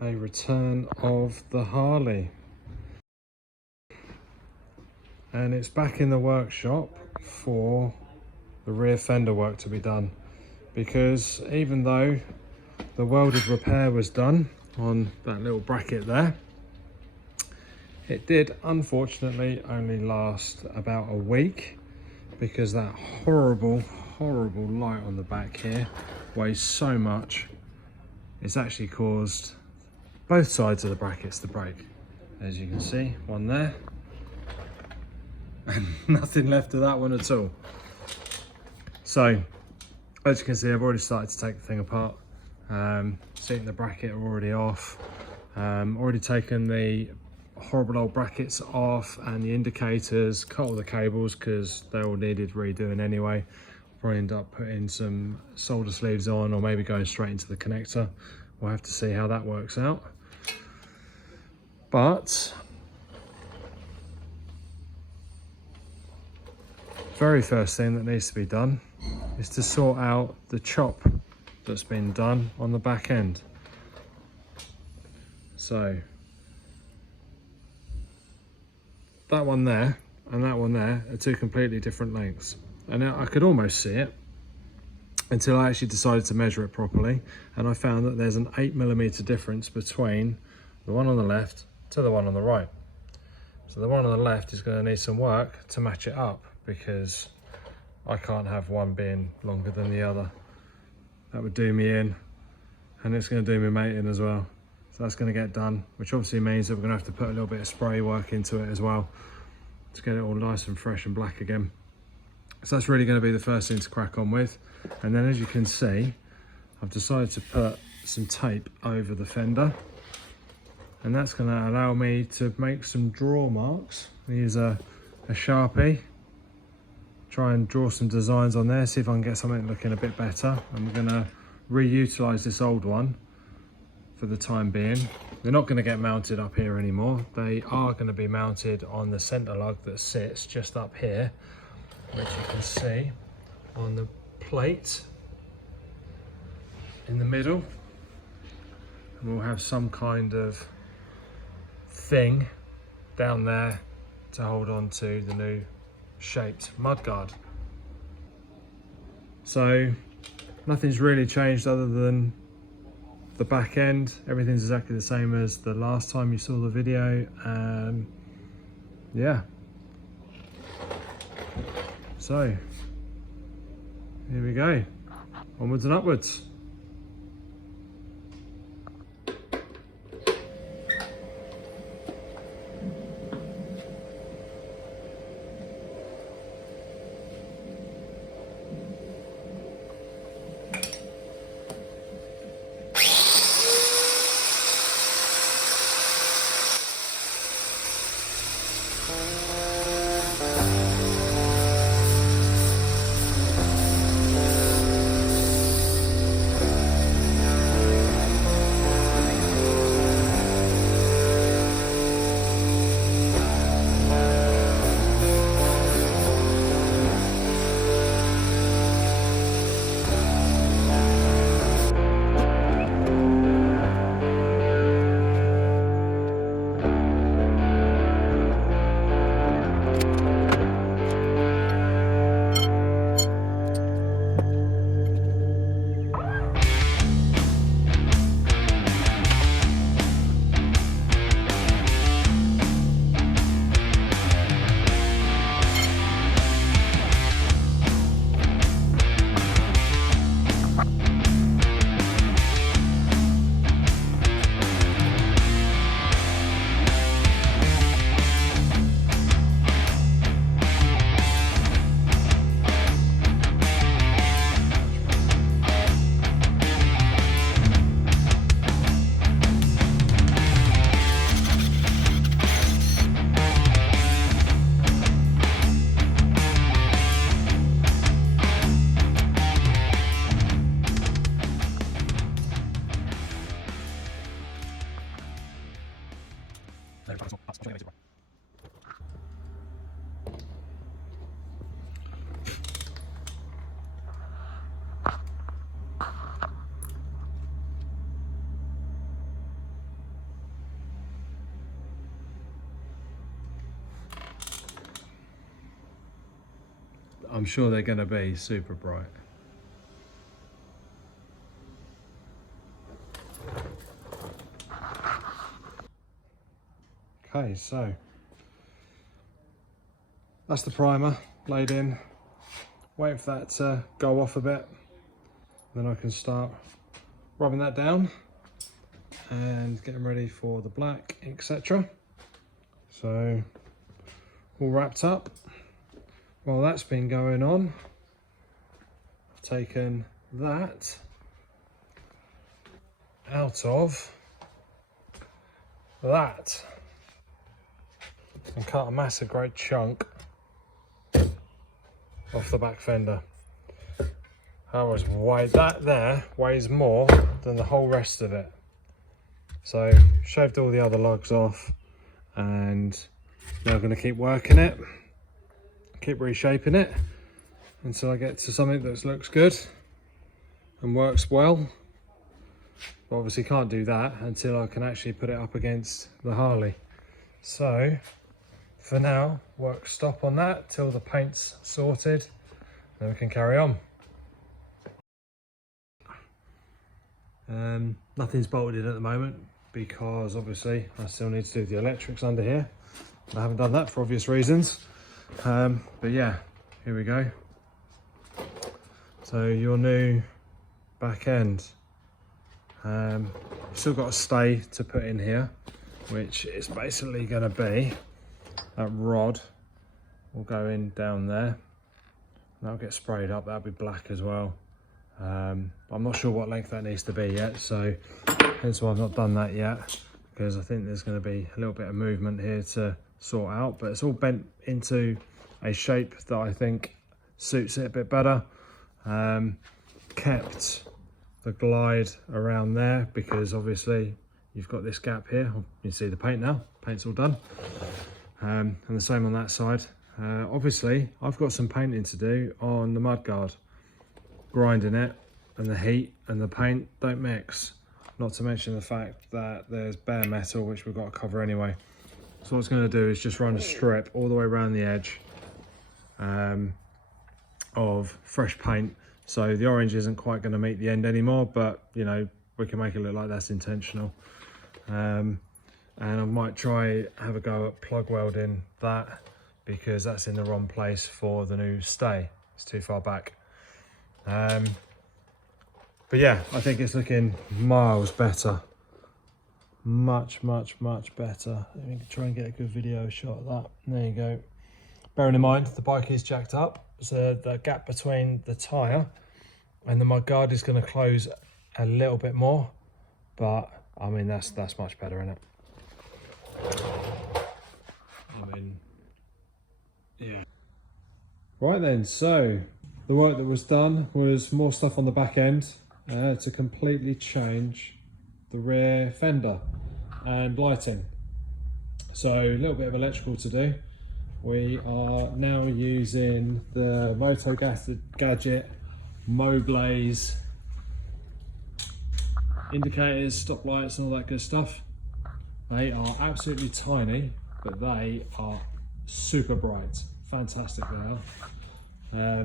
a return of the Harley, and it's back in the workshop for the rear fender work to be done, because even though the welded repair was done on that little bracket there, it did unfortunately only last about a week, because that horrible light on the back here weighs so much. It's actually caused both sides of the brackets to break. As you can see, one there, and nothing left of that one at all. So, as you can see, I've already started to take the thing apart. Seat and the bracket are already off. Already taken the horrible old brackets off and the indicators, cut all the cables because they all needed redoing anyway. Probably end up putting some solder sleeves on, or maybe going straight into the connector. We'll have to see how that works out. But very first thing that needs to be done is to sort out the chop that's been done on the back end. So that one there and that one there are two completely different lengths, and I could almost see it until I actually decided to measure it properly, and I found that there's an 8mm difference between the one on the left to the one on the right. So the one on the left is going to need some work to match it up, because I can't have one being longer than the other. That would do me in, and it's going to do me mate in as well. So that's going to get done, which obviously means that we're going to have to put a little bit of spray work into it as well to get it all nice and fresh and black again. So that's really going to be the first thing to crack on with. And then, as you can see, I've decided to put some tape over the fender, and that's going to allow me to make some draw marks. Use a Sharpie, try and draw some designs on there, see if I can get something looking a bit better. I'm going to reutilize this old one for the time being. They're not going to get mounted up here anymore. They are going to be mounted on the center lug that sits just up here, which you can see on the plate in the middle. And we'll have some kind of thing down there to hold on to the new shaped mudguard. So nothing's really changed other than the back end. Everything's exactly the same as the last time you saw the video. Yeah, so here we go, onwards and upwards. I'm sure they're going to be super bright. Okay, so that's the primer laid in. Waiting for that to go off a bit. Then I can start rubbing that down and getting ready for the black, etc. So all wrapped up. While that's been going on, I've taken that out of that and cut a massive great chunk off the back fender. That there weighs more than the whole rest of it. So shaved all the other lugs off, and now I'm going to keep working it, keep reshaping it until I get to something that looks good and works well. But obviously can't do that until I can actually put it up against the Harley. So for now, work stop on that till the paint's sorted, then we can carry on. Nothing's bolted in at the moment because obviously I still need to do the electrics under here. I haven't done that for obvious reasons. But yeah, here we go. So your new back end. Still got a stay to put in here, which is basically going to be that rod will go in down there. That'll get sprayed up, that'll be black as well. I'm not sure what length that needs to be yet, so hence why I've not done that yet, because I think there's going to be a little bit of movement here to sort out, but it's all bent into a shape that I think suits it a bit better. Kept the glide around there because obviously you've got this gap here. You can see the paint now, paint's all done. And the same on that side. Obviously I've got some painting to do on the mudguard. Grinding it, and the heat and the paint don't mix, not to mention the fact that there's bare metal which we've got to cover anyway. So what it's going to do is just run a strip all the way around the edge of fresh paint, so the orange isn't quite going to meet the end anymore, but you know, we can make it look like that's intentional. And I might try have a go at plug welding that, because that's in the wrong place for the new stay, it's too far back. But yeah, I think it's looking miles better. Much better. Let me try and get a good video shot of that. There you go. Bearing in mind the bike is jacked up, so the gap between the tyre and the mudguard is going to close a little bit more, but I mean that's much better, isn't it? I mean, yeah. Right then, so the work that was done was more stuff on the back end to completely change the rear fender and lighting. So a little bit of electrical to do. We are now using the Moto Gadget Blaze indicators, stop lights and all that good stuff. They are absolutely tiny, but they are super bright. Fantastic they are.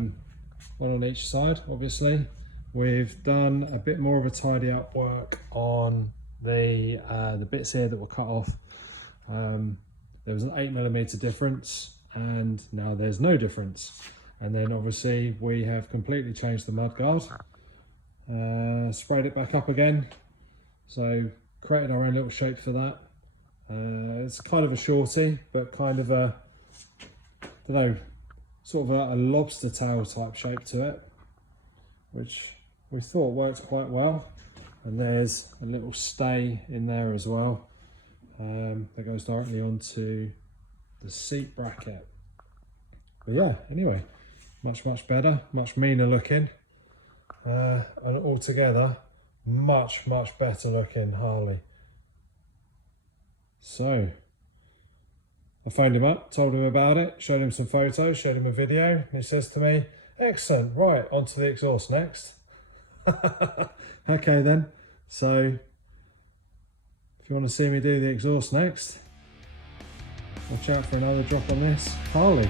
One on each side, obviously. We've done a bit more of a tidy up work on the bits here that were cut off. There was an 8mm difference, and now there's no difference. And then obviously we have completely changed the mudguard, sprayed it back up again. So created our own little shape for that. It's kind of a shorty, but kind of a, I don't know, sort of a lobster tail type shape to it, which we thought worked quite well. And there's a little stay in there as well, that goes directly onto the seat bracket. But yeah, anyway, much better, much meaner looking, and altogether much better looking Harley. So I phoned him up, told him about it, showed him some photos, showed him a video, and he says to me, excellent, right, onto the exhaust next. Okay then, so if you want to see me do the exhaust next, watch out for another drop on this Harley.